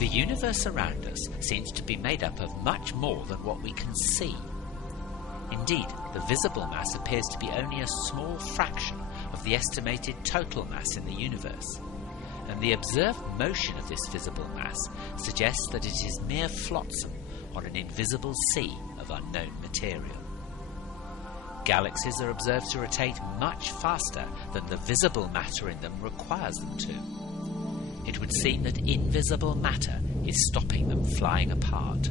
The universe around us seems to be made up of much more than what we can see. Indeed, the visible mass appears to be only a small fraction of the estimated total mass in the universe, and the observed motion of this visible mass suggests that it is mere flotsam on an invisible sea of unknown material. Galaxies are observed to rotate much faster than the visible matter in them requires them to. It would seem that invisible matter is stopping them flying apart.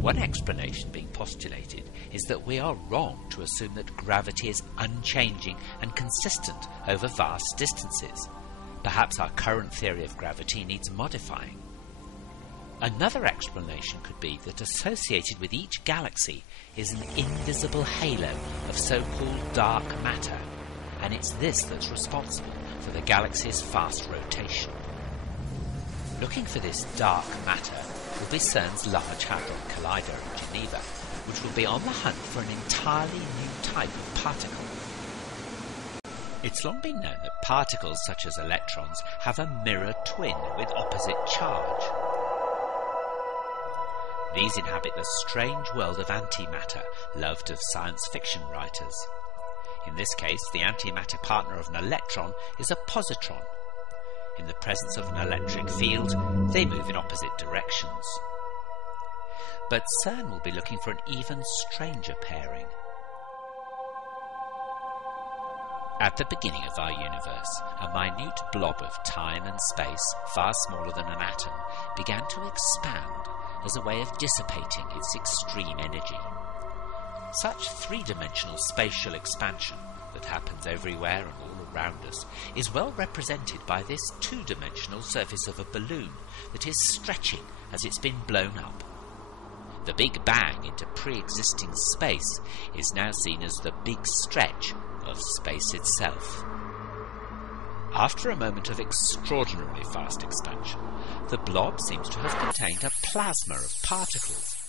One explanation being postulated is that we are wrong to assume that gravity is unchanging and consistent over vast distances. Perhaps our current theory of gravity needs modifying. Another explanation could be that associated with each galaxy is an invisible halo of so-called dark matter, and it's this that's responsible for the galaxy's fast rotation. Looking for this dark matter will be Cern's Large Hadron Collider in Geneva, which will be on the hunt for an entirely new type of particle. It's long been known that particles such as electrons have a mirror twin with opposite charge. These inhabit the strange world of antimatter, loved of science fiction writers. In this case, the antimatter partner of an electron is a positron. In the presence of an electric field, they move in opposite directions. But Cern will be looking for an even stranger pairing. At the beginning of our universe, a minute blob of time and space, far smaller than an atom, began to expand as a way of dissipating its extreme energy. Such three-dimensional spatial expansion that happens everywhere and all around us is well represented by this two-dimensional surface of a balloon that is stretching as it's been blown up. The Big Bang into pre-existing space is now seen as the big stretch of space itself. After a moment of extraordinarily fast expansion, the blob seems to have contained a plasma of particles.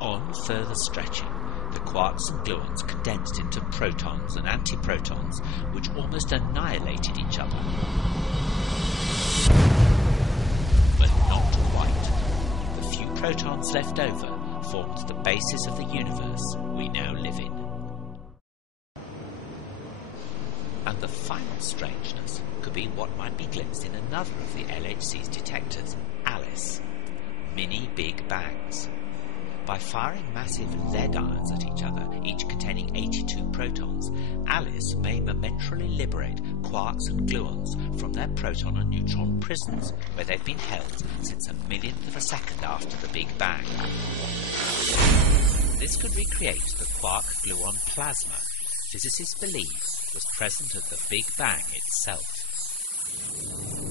On further stretching, the quarks and gluons condensed into protons and antiprotons, which almost annihilated each other. But not quite. The few protons left over formed the basis of the universe we now live in. And the final strangeness could be what might be glimpsed in another of the LHC's detectors, ALICE, mini Big Bangs. By firing massive lead ions at each other, each containing 82 protons, ALICE may momentarily liberate quarks and gluons from their proton and neutron prisons, where they've been held since a millionth of a second after the Big Bang. This could recreate the quark-gluon plasma physicists believe was present at the Big Bang itself.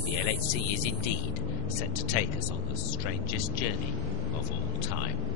The LHC is indeed set to take us on the strangest journey of all time.